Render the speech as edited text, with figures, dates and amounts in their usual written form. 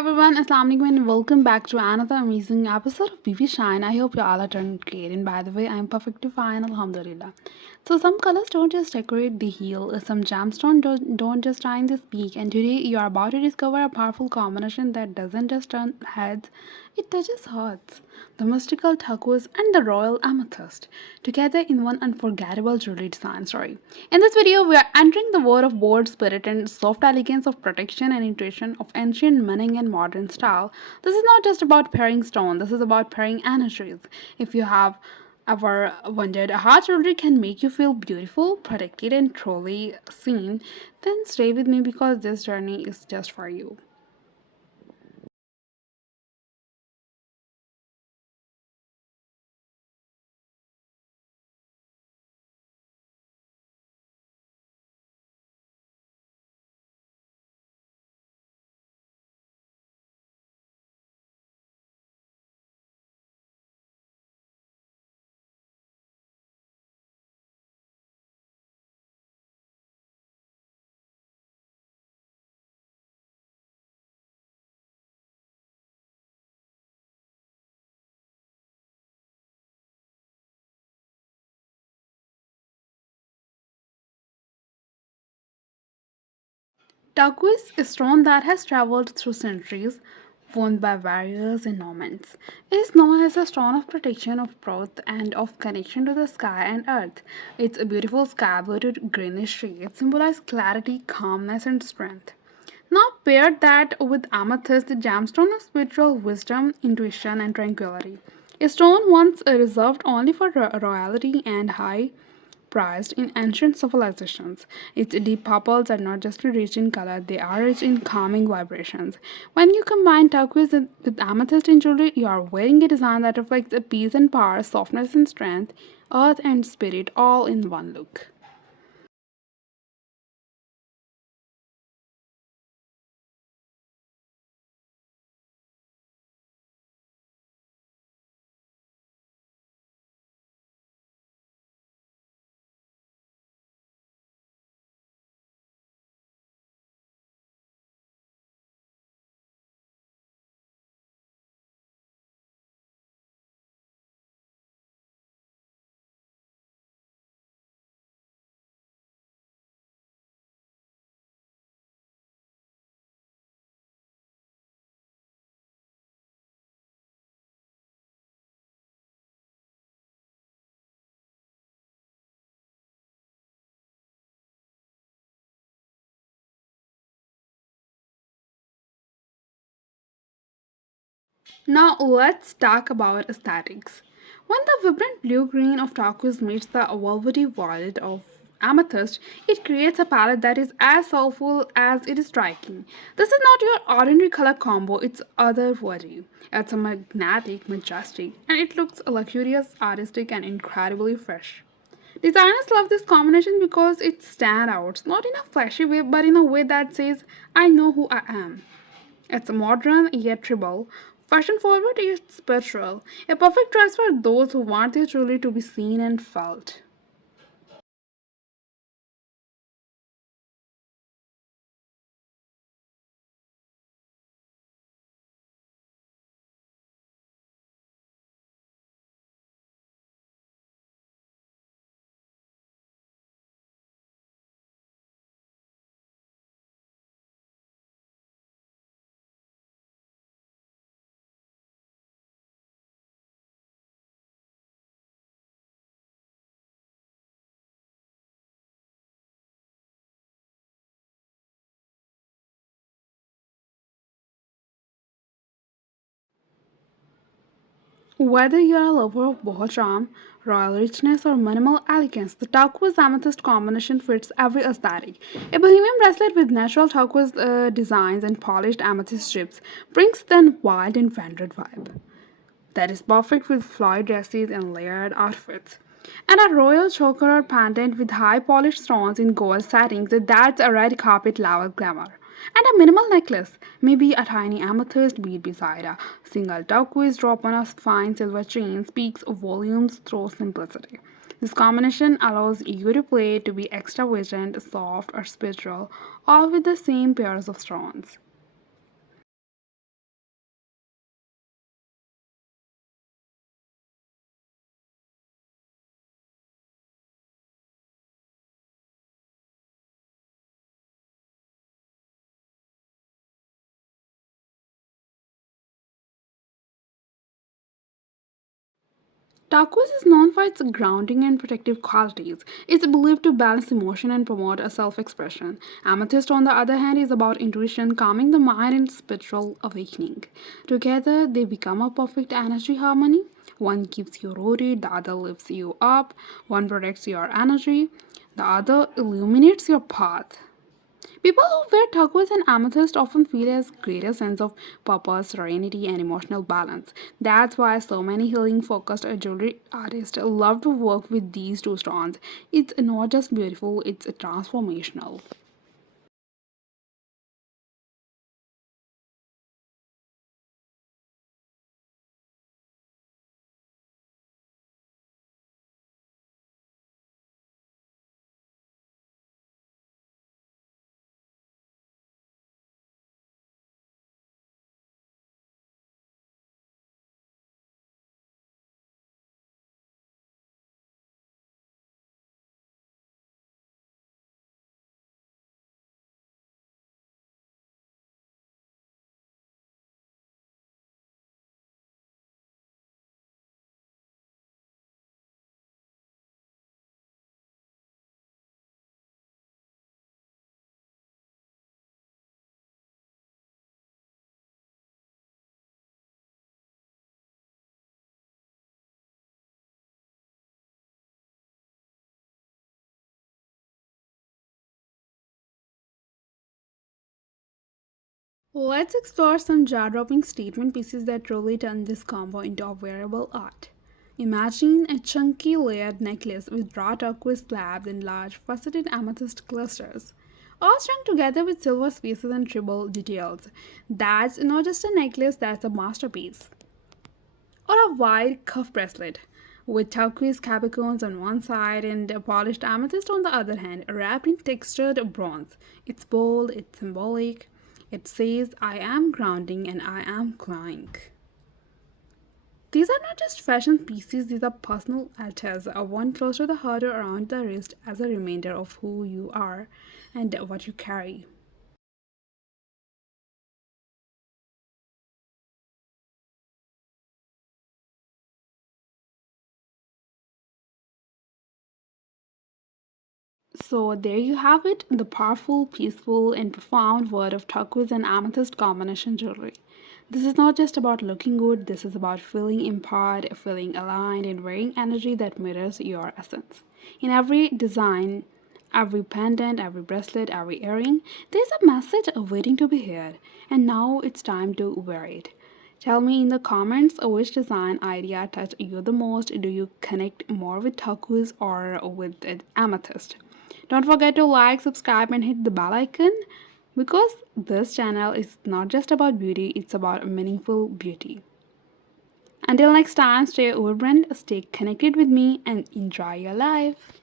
everyone, Assalamu alaikum and welcome back to another amazing episode of BB Shine. I hope you all are doing great, and by the way, I'm perfectly fine, alhamdulillah. So, some colors don't just decorate the heel, some gemstones don't just shine the peak, and today you are about to discover a powerful combination that doesn't just turn heads, it touches hearts. The mystical turquoise and the royal amethyst, together in one unforgettable jewelry design story. In this video, we are entering the world of bold spirit and soft elegance of protection and intuition of ancient meaning and modern style. This is not just about pairing stone, this is about pairing energies. If you have ever wondered how jewelry can make you feel beautiful, protected, and truly seen, then stay with me because this journey is just for you. Turquoise is stone that has traveled through centuries, worn by warriors and nomads. It is known as a stone of protection, of growth, and of connection to the sky and earth. Its beautiful sky-blue greenish shade symbolizes clarity, calmness, and strength. Now pair that with amethyst, the gemstone of spiritual wisdom, intuition, and tranquility. A stone once reserved only for royalty and high prized in ancient civilizations. Its deep purples are not just rich in color, they are rich in calming vibrations. When you combine turquoise with amethyst in jewelry, you are wearing a design that reflects a peace and power, softness and strength, earth and spirit all in one look. Now let's talk about aesthetics. When the vibrant blue-green of turquoise meets the velvety violet of amethyst, it creates a palette that is as soulful as it is striking. This is not your ordinary color combo, it's otherworldly. It's a magnetic, majestic, and it looks luxurious, artistic, and incredibly fresh. Designers love this combination because it stands out, not in a flashy way, but in a way that says, I know who I am. It's modern yet tribal, fashion forward yet spiritual, a perfect choice for those who want their jewelry to be seen and felt. Whether you're a lover of boho charm, royal richness, or minimal elegance, the turquoise amethyst combination fits every aesthetic. A bohemian bracelet with natural turquoise designs and polished amethyst strips brings the wild and vended vibe that is perfect with flowy dresses and layered outfits. And a royal choker or pendant with high polished stones in gold settings that's a red carpet level glamour. And a minimal necklace, maybe a tiny amethyst bead beside a single turquoise drop on a fine silver chain speaks volumes through simplicity. This combination allows you to play to be extravagant, soft, or spiritual, all with the same pairs of stones. Turquoise is known for its grounding and protective qualities. It's believed to balance emotion and promote a self expression. Amethyst, on the other hand, is about intuition, calming the mind, and spiritual awakening. Together, they become a perfect energy harmony. One keeps you rooted, the other lifts you up. One protects your energy, the other illuminates your path. People who wear turquoise and amethyst often feel a greater sense of purpose, serenity, and emotional balance. That's why so many healing focused jewelry artists love to work with these two stones. It's not just beautiful, it's transformational. Let's explore some jaw dropping statement pieces that truly turn this combo into a wearable art. Imagine a chunky layered necklace with raw turquoise slabs and large faceted amethyst clusters, all strung together with silver spaces and tribal details. That's not just a necklace, that's a masterpiece. Or a wide cuff bracelet with turquoise capricorns on one side and a polished amethyst on the other hand, wrapped in textured bronze. It's bold, it's symbolic. It says, I am grounding and I am flying. These are not just fashion pieces, these are personal altars, one close to the heart or around the wrist as a reminder of who you are and what you carry. So there you have it, the powerful, peaceful, and profound word of turquoise and amethyst combination jewelry. This is not just about looking good, this is about feeling empowered, feeling aligned, and wearing energy that mirrors your essence. In every design, every pendant, every bracelet, every earring, there's a message waiting to be heard, and now it's time to wear it. Tell me in the comments which design idea touched you the most. Do you connect more with turquoise or with amethyst? Don't forget to like, subscribe, and hit the bell icon because this channel is not just about beauty, it's about meaningful beauty. Until next time, stay vibrant, stay connected with me, and enjoy your life.